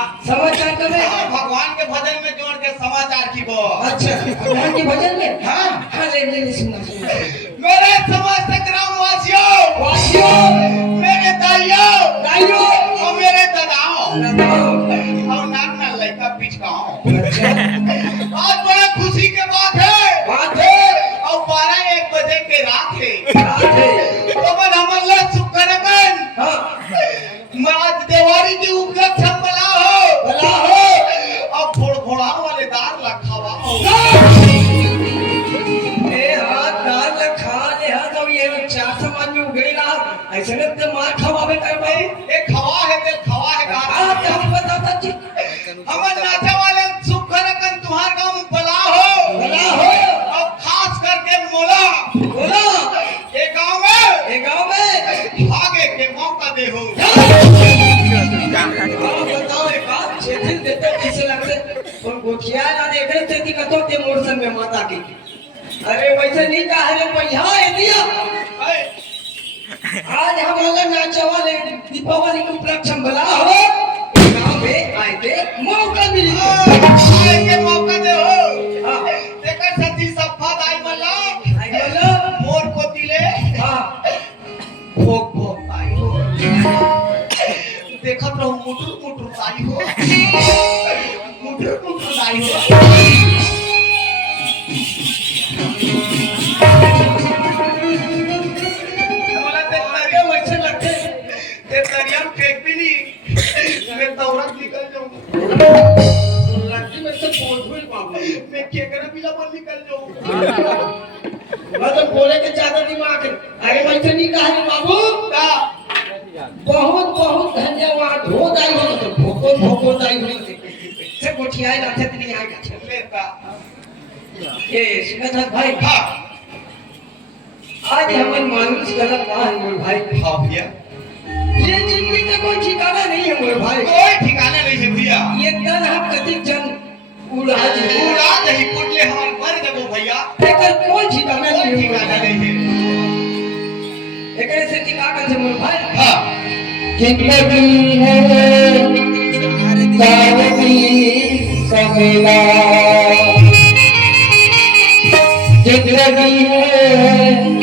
समाचार कर रहे हाँ, भगवान के भजन में जोड़ के समाचार की बो। अच्छा भगवान के भजन में हाँ हाँ ले सुना मेरे समस्त ग्रामवासियों मेरे दाइयों और मेरे दादाओं और नाना लड़का पिचकाओं आज बड़ा खुशी के बात है और 12-1 बजे के रात है तो मन हमला सुकरगन मैं आज देवारी की उपलक्ष्य हम बला हो अब फोड़ वाले दार लखावा हो ए हाथ दाल लखा दे हाथ अब ये चार समाज में उगेला ऐसे न ते मार खवावे कर भाई एक खवा है का आप हम बताता जी हमन नाचे वाले सुकरगन तुम्हार गांव में बला हो अब खास करके बोला ये गांव में भागे के मौका दे हो बताओ एक बात छेदिन देते कैसे लगते और गोठिया ना देख रहे थे कि कतो के मोरसन में माता की अरे वैसे नहीं कहा रे पहिया है दिया आज हम लोग नाचे वाले दीपावली के उपलक्ष्य में बुला हो गांव में आए के मौका मिल आए के मौका दे हो देखर सच्ची सफा आई बोला मोर को दिले हां भोग आई हो देखत रहो मुटुर आई हो मुटुर आई हो बोला ते लगे वैसे लगते ते तरिया फेंक भी नहीं मैं दौड़त निकल जाऊं लड़की में से बोल हुई बाबू मैं केकरा बिला पर निकल जाऊं मतलब बोले के ज्यादा दिमाग है अरे वैसे नहीं कहा रे बाबू का बहुत धन्यवाद हो दाई हो तो भोको दाई हो से गोठियाई ना थे नहीं आएगा लेता ये सुगंध भाई हां आज हमन मानुष गलत ना है मोर भाई हां भैया ये जिंदगी का कोई ठिकाना नहीं है मोर भाई कोई ठिकाना नहीं है भैया ये तन हम कति जन उड़ा नहीं कुटले हमार मर जबो भैया एकर कोई ठिकाना कोई नहीं ठिकाना है नहीं है एकरे से ठिकाना से मोर भाई हां जिंदगी है दावती कमेला जिंदगी है